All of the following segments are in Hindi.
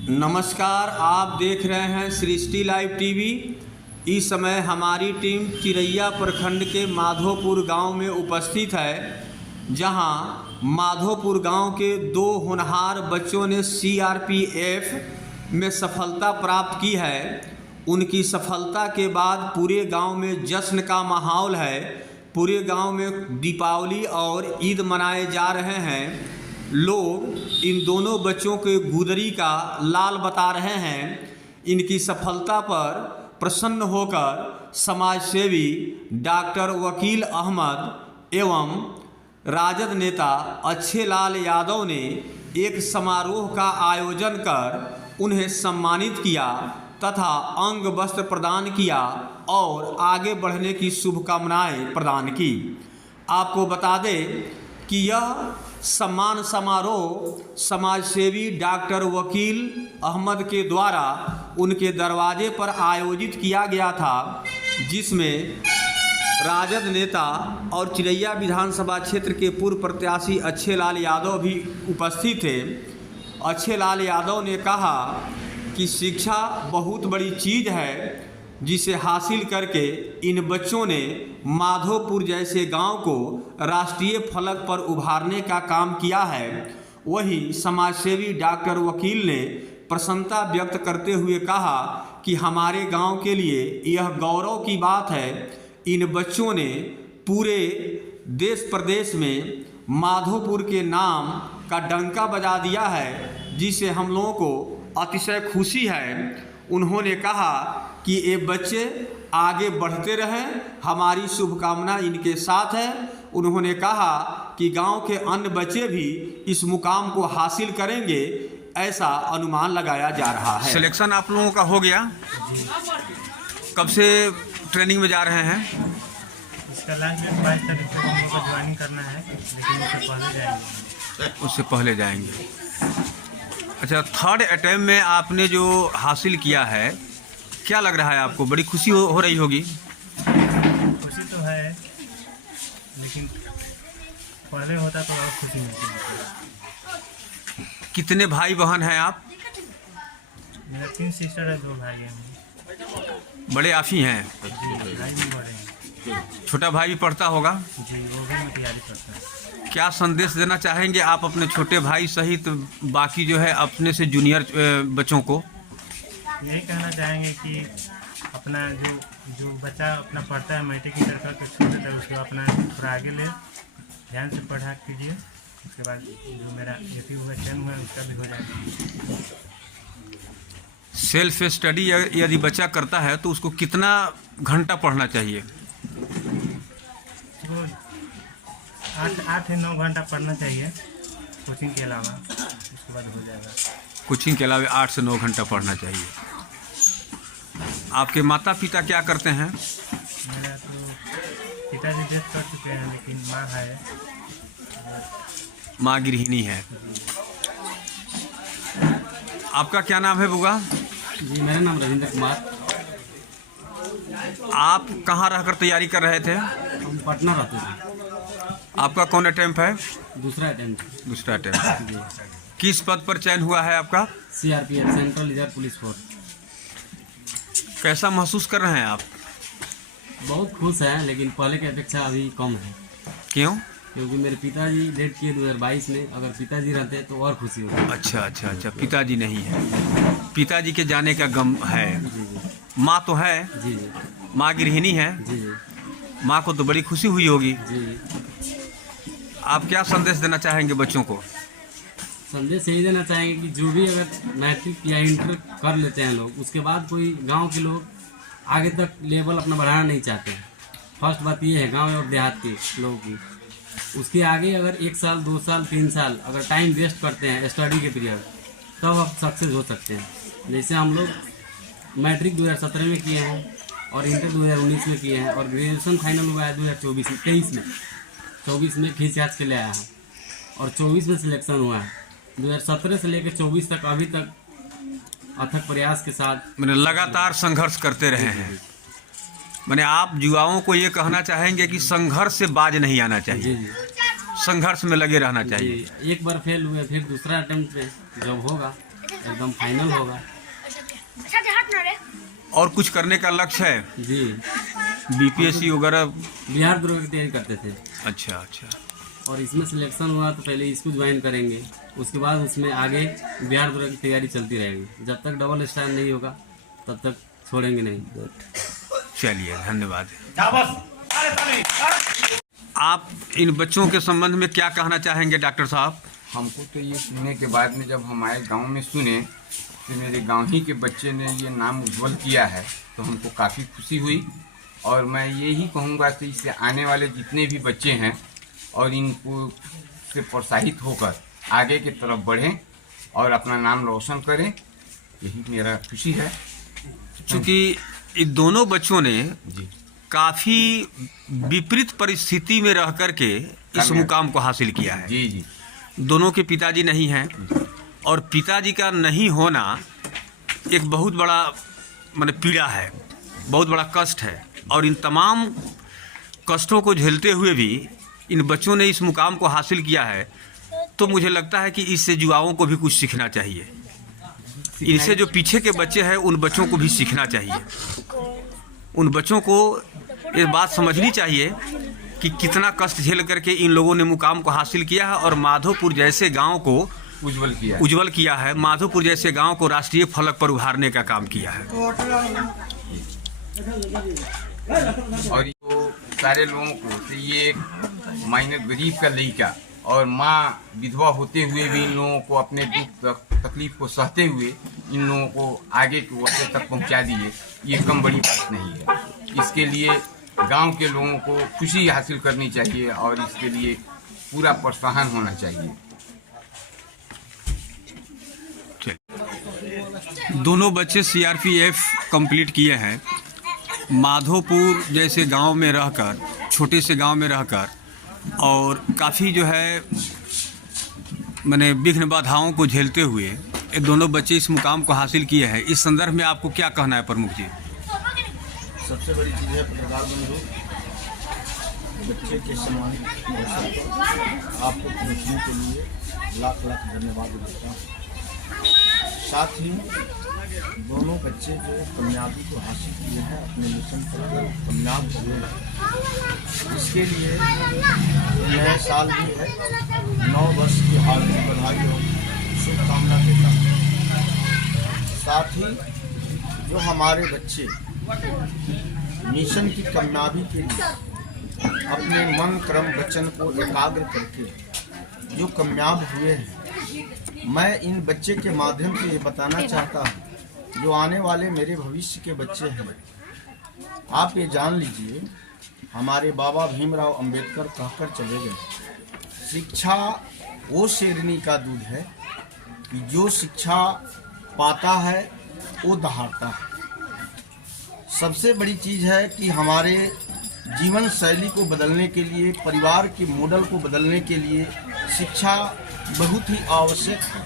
नमस्कार, आप देख रहे हैं सृष्टि लाइव टीवी। इस समय हमारी टीम चिरैया प्रखंड के माधोपुर गांव में उपस्थित है, जहां माधोपुर गांव के 2 होनहार बच्चों ने सीआरपीएफ में सफलता प्राप्त की है। उनकी सफलता के बाद पूरे गांव में जश्न का माहौल है। पूरे गांव में दीपावली और ईद मनाए जा रहे हैं। लोग इन दोनों बच्चों के गुदरी का लाल बता रहे हैं। इनकी सफलता पर प्रसन्न होकर समाजसेवी डॉक्टर वकील अहमद एवं राजद नेता अच्छे लाल यादव ने एक समारोह का आयोजन कर उन्हें सम्मानित किया तथा अंग वस्त्र प्रदान किया और आगे बढ़ने की शुभकामनाएं प्रदान की। आपको बता दें कि यह सम्मान समारोह समाजसेवी डॉक्टर वकील अहमद के द्वारा उनके दरवाजे पर आयोजित किया गया था, जिसमें राजद नेता और चिरैया विधानसभा क्षेत्र के पूर्व प्रत्याशी अच्छे लाल यादव भी उपस्थित थे। अच्छे लाल यादव ने कहा कि शिक्षा बहुत बड़ी चीज़ है, जिसे हासिल करके इन बच्चों ने माधोपुर जैसे गांव को राष्ट्रीय फलक पर उभारने का काम किया है। वहीं समाजसेवी डॉक्टर वकील ने प्रसन्नता व्यक्त करते हुए कहा कि हमारे गांव के लिए यह गौरव की बात है। इन बच्चों ने पूरे देश प्रदेश में माधोपुर के नाम का डंका बजा दिया है, जिससे हम लोगों को अतिशय खुशी है। उन्होंने कहा कि ये बच्चे आगे बढ़ते रहें, हमारी शुभकामना इनके साथ है। उन्होंने कहा कि गांव के अन्य बच्चे भी इस मुकाम को हासिल करेंगे, ऐसा अनुमान लगाया जा रहा है। सिलेक्शन आप लोगों का हो गया? कब से ट्रेनिंग में जा रहे हैं? इसका लास्ट डेट 22 तारीख तक हम लोग को ज्वाइनिंग करना है, लेकिन उससे पहले जाएंगे। अच्छा, थर्ड अटेम्प्ट में आपने जो हासिल किया है, क्या लग रहा है आपको? बड़ी खुशी हो रही होगी। खुशी तो है, लेकिन पहले होता तो और खुशी मिलती है। कितने भाई बहन हैं आप? मेरा 3 सिस्टर है, 2 भाई हैं। बड़े आफी हैं? जी, भाई भी बड़े हैं। छोटा भाई भी पढ़ता होगा? जी, वो भी तैयारी करता है। क्या संदेश देना चाहेंगे आप अपने छोटे भाई सहित बाकी जो है अपने से जूनियर बच्चों को? यही कहना चाहेंगे कि अपना जो बच्चा अपना पढ़ता है मैट्रिक इंटर करके छोड़ देता है, उसको अपना थोड़ा आगे ले, ध्यान से पढ़ा कीजिए। उसके बाद जो मेरा एपी हुआ चयन हुआ है, उसका भी हो जाएगा। सेल्फ स्टडी यदि बच्चा करता है तो उसको कितना घंटा पढ़ना चाहिए? 8 से 9 घंटा पढ़ना चाहिए कोचिंग के अलावा, उसके बाद हो जाएगा। कोचिंग के अलावा 8 से 9 घंटा पढ़ना चाहिए। आपके माता पिता क्या करते हैं? मेरा तो पिताजी डेथ कर चुके हैं, लेकिन माँ है। माँ गृहिणी है। आपका क्या नाम है बुआ? जी, मेरा नाम रविंद्र कुमार। आप कहाँ रहकर तैयारी कर रहे थे? हम पटना रहते थे। आपका कौन अटेम्प्ट है? दूसरा अटेम्प्ट। दूसरा अटेम्प्ट। किस पद पर चयन हुआ है आपका? CRPF, central reserve police force. कैसा महसूस कर रहे हैं आप? बहुत खुश हैं, लेकिन पहले की अपेक्षा अभी कम है। क्यों? क्योंकि मेरे पिताजी डेट किए 2022 में। अगर पिताजी रहते तो और खुशी होती। अच्छा, पिताजी नहीं है। पिताजी के जाने का गम है। जी जी माँ तो है? जी जी माँ गृहिणी है? जी जी माँ को तो बड़ी खुशी हुई होगी। जी। आप क्या संदेश देना चाहेंगे बच्चों को? संदेश यही देना चाहेंगे कि जो भी अगर मैट्रिक या इंटर कर लेते हैं लोग, उसके बाद कोई गांव के लोग आगे तक लेवल अपना बढ़ाना नहीं चाहते हैं। फर्स्ट बात ये है गांव और देहात के लोगों की। उसके आगे अगर 1 साल 2 साल 3 साल अगर टाइम वेस्ट करते हैं स्टडी के पीरियड, तब आप सक्सेस हो सकते हैं। जैसे हम लोग मैट्रिक 2017 में किए हैं और इंटर 2019 में किए हैं, और ग्रेजुएशन फाइनल हुआ है 2023 में। 24 में खींच खाच के ले आया है और 24 में सिलेक्शन हुआ है। 2017 से लेकर 24 तक अभी तक अथक प्रयास के साथ मैंने लगातार संघर्ष करते रहे हैं। मैंने आप युवाओं को ये कहना चाहेंगे कि संघर्ष से बाज नहीं आना चाहिए। जी जी संघर्ष में लगे रहना चाहिए। एक बार फेल हुए, फिर दूसरा अटेम्प्ट पे जब होगा एकदम फाइनल होगा। और कुछ करने का लक्ष्य है? जी, बीपीएससी वगैरह? बिहार दुर्ग की तैयारी करते थे। अच्छा अच्छा। और इसमें सिलेक्शन हुआ तो पहले इसको ज्वाइन करेंगे, उसके बाद उसमें आगे बिहार दुर्ग की तैयारी चलती रहेगी। जब तक डबल स्टार नहीं होगा तब तक छोड़ेंगे नहीं। चलिए, धन्यवाद। आप इन बच्चों के संबंध में क्या कहना चाहेंगे डॉक्टर साहब? हमको तो ये सुनने के बाद में जब हम आए गांव में सुने कि मेरे गांव ही के बच्चे ने ये नाम उज्ज्वल किया है तो हमको काफ़ी खुशी हुई। और मैं यही कहूँगा कि इससे आने वाले जितने भी बच्चे हैं और इनको से प्रोत्साहित होकर आगे की तरफ बढ़ें और अपना नाम रोशन करें, यही मेरा खुशी है। क्योंकि इन दोनों बच्चों ने जी काफ़ी विपरीत परिस्थिति में रह करके इस मुकाम को हासिल किया है। जी जी। दोनों के पिताजी नहीं हैं और पिताजी का नहीं होना एक बहुत बड़ा माने पीड़ा है, बहुत बड़ा कष्ट है। और इन तमाम कष्टों को झेलते हुए भी इन बच्चों ने इस मुकाम को हासिल किया है, तो मुझे लगता है कि इससे युवाओं को भी कुछ सीखना चाहिए। इनसे जो पीछे के बच्चे हैं उन बच्चों को भी सीखना चाहिए। उन बच्चों को ये बात समझनी चाहिए कि कितना कष्ट झेल करके इन लोगों ने मुकाम को हासिल किया है और माधोपुर जैसे गांव को उज्जवल किया है। माधोपुर जैसे गांव को राष्ट्रीय फलक पर उभारने का काम किया है। और ये सारे लोगों को तो ये एक मायने गरीब का लड़का और माँ विधवा होते हुए भी इन लोगों को अपने दुख तकलीफ को सहते हुए इन लोगों को आगे के वर्षे तक पहुंचा दिए, ये कम बड़ी बात नहीं है। इसके लिए गांव के लोगों को खुशी हासिल करनी चाहिए और इसके लिए पूरा प्रोत्साहन होना चाहिए। दोनों बच्चे सीआरपीएफ कंप्लीट किए हैं। माधोपुर जैसे गांव में रहकर, छोटे से गांव में रहकर, और काफ़ी जो है माने विघ्न बाधाओं को झेलते हुए ये दोनों बच्चे इस मुकाम को हासिल किए हैं। इस संदर्भ में आपको क्या कहना है प्रमुख जी? सबसे बड़ी चीज़ है पत्रकार बंधु, बच्चे के सम्मान आपको पहुँचने के लिए लाख लाख धन्यवाद देता हूँ। साथ ही दोनों बच्चे जो कामयाबी को हासिल किए हैं, अपने मिशन पर कामयाब हुए हैं, इसके लिए नए साल भी है, 9 वर्ष की हार्दिक बधाई और शुभकामना देता हूँ। साथ ही जो हमारे बच्चे मिशन की कामयाबी के लिए अपने मन क्रम वचन को एकाग्र करके जो कामयाब हुए हैं, मैं इन बच्चे के माध्यम से ये बताना चाहता हूँ, जो आने वाले मेरे भविष्य के बच्चे हैं, आप ये जान लीजिए, हमारे बाबा भीमराव अंबेडकर कहकर चले गए, शिक्षा वो शेरनी का दूध है कि जो शिक्षा पाता है वो दहाड़ता है। सबसे बड़ी चीज़ है कि हमारे जीवन शैली को बदलने के लिए, परिवार के मॉडल को बदलने के लिए शिक्षा बहुत ही आवश्यक है।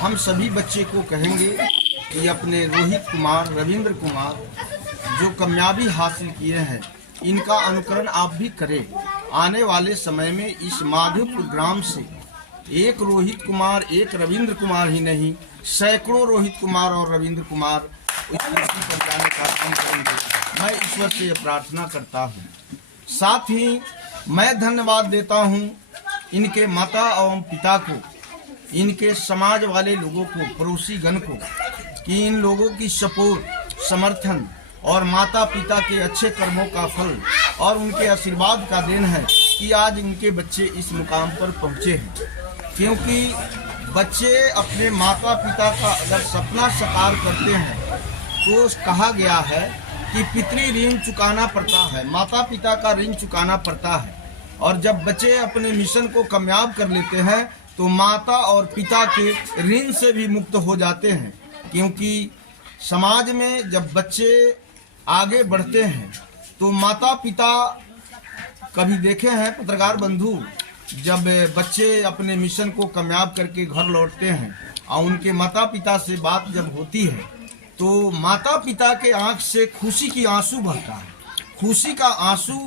हम सभी बच्चे को कहेंगे कि अपने रोहित कुमार, रविंद्र कुमार जो कामयाबी हासिल किए हैं, इनका अनुकरण आप भी करें। आने वाले समय में इस माधोपुर ग्राम से एक रोहित कुमार, एक रविंद्र कुमार ही नहीं, सैकड़ों रोहित कुमार और रविंद्र कुमार इस धरती पर जाने का काम करेंगे। मैं ईश्वर से ये प्रार्थना करता हूँ। साथ ही मैं धन्यवाद देता हूँ इनके माता एवं पिता को, इनके समाज वाले लोगों को, पड़ोसी गण को, कि इन लोगों की सपोर्ट, समर्थन और माता पिता के अच्छे कर्मों का फल और उनके आशीर्वाद का देन है कि आज इनके बच्चे इस मुकाम पर पहुँचे हैं। क्योंकि बच्चे अपने माता पिता का अगर सपना साकार करते हैं तो कहा गया है कि पितृ ऋण चुकाना पड़ता है, माता पिता का ऋण चुकाना पड़ता है। और जब बच्चे अपने मिशन को कामयाब कर लेते हैं तो माता और पिता के ऋण से भी मुक्त हो जाते हैं। क्योंकि समाज में जब बच्चे आगे बढ़ते हैं तो माता पिता, कभी देखे हैं पत्रकार बंधु, जब बच्चे अपने मिशन को कामयाब करके घर लौटते हैं और उनके माता पिता से बात जब होती है तो माता पिता के आंख से खुशी की आंसू बहता है। खुशी का आंसू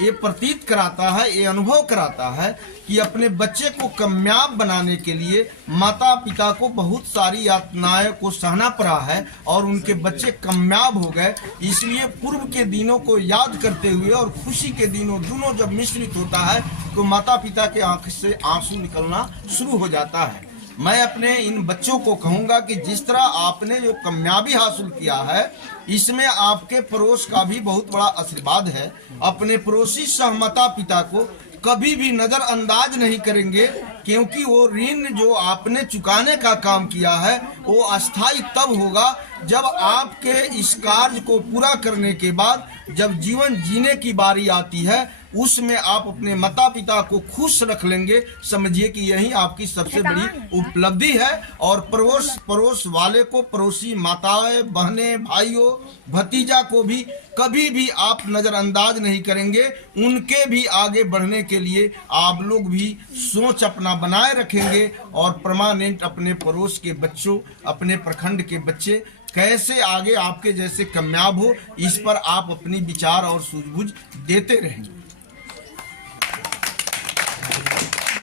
ये प्रतीत कराता है, ये अनुभव कराता है कि अपने बच्चे को कामयाब बनाने के लिए माता पिता को बहुत सारी यातनाएं को सहना पड़ा है और उनके बच्चे कामयाब हो गए। इसलिए पूर्व के दिनों को याद करते हुए और खुशी के दिनों दोनों जब मिश्रित होता है तो माता पिता के आंख से आंसू निकलना शुरू हो जाता है। मैं अपने इन बच्चों को कहूंगा कि जिस तरह आपने जो कामयाबी हासिल किया है, इसमें आपके पड़ोस का भी बहुत बड़ा आशीर्वाद है। अपने पड़ोसी सह माता पिता को कभी भी नजरअंदाज नहीं करेंगे, क्योंकि वो ऋण जो आपने चुकाने का काम किया है वो अस्थायी तब होगा जब आपके इस कार्य को पूरा करने के बाद जब जीवन जीने की बारी आती है, उसमें आप अपने माता पिता को खुश रख लेंगे। समझिए कि यही आपकी सबसे बड़ी उपलब्धि है। और पड़ोस वाले को, पड़ोसी माताएं, बहनें, भाइयों, भतीजा को भी कभी भी आप नज़रअंदाज नहीं करेंगे। उनके भी आगे बढ़ने के लिए आप लोग भी सोच अपना बनाए रखेंगे और परमानेंट अपने पड़ोस के बच्चों, अपने प्रखंड के बच्चे कैसे आगे आपके जैसे कामयाब हो, इस पर आप अपनी विचार और सूझबूझ देते रहेंगे।